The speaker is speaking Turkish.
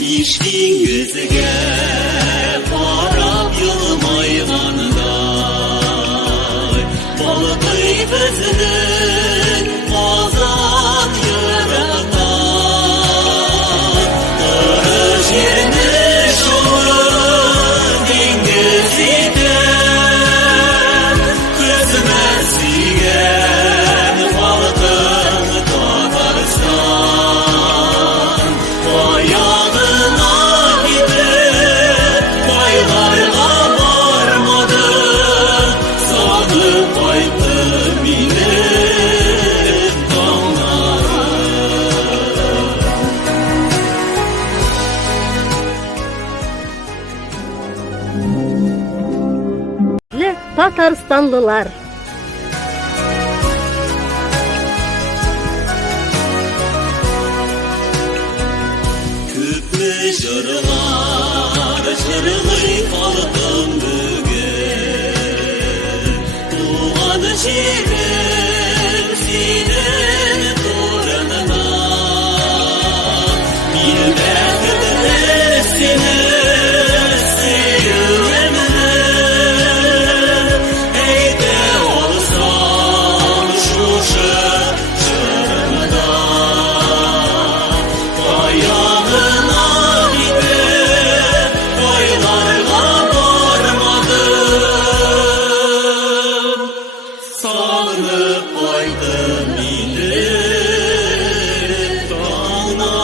İçkin gözüge qarab yılmayğanday Balıqıy bizinin azad yaradan Dırış yerini şoğun dengiz eder Kızmez sigen balıqın Tatarstan Ayağına gidip baylarga varmadı Sadık aytdı bilip dağları Tatarstanlılar. Küplü jırlar, jırgıy halkım bugün Tuğan şirin senin torununa Bilmektir seni sevimini Eyde olsam şuşu jırmıda Ayağına gidip baylarga varmadım Sağınıp koydum bilip dağlarım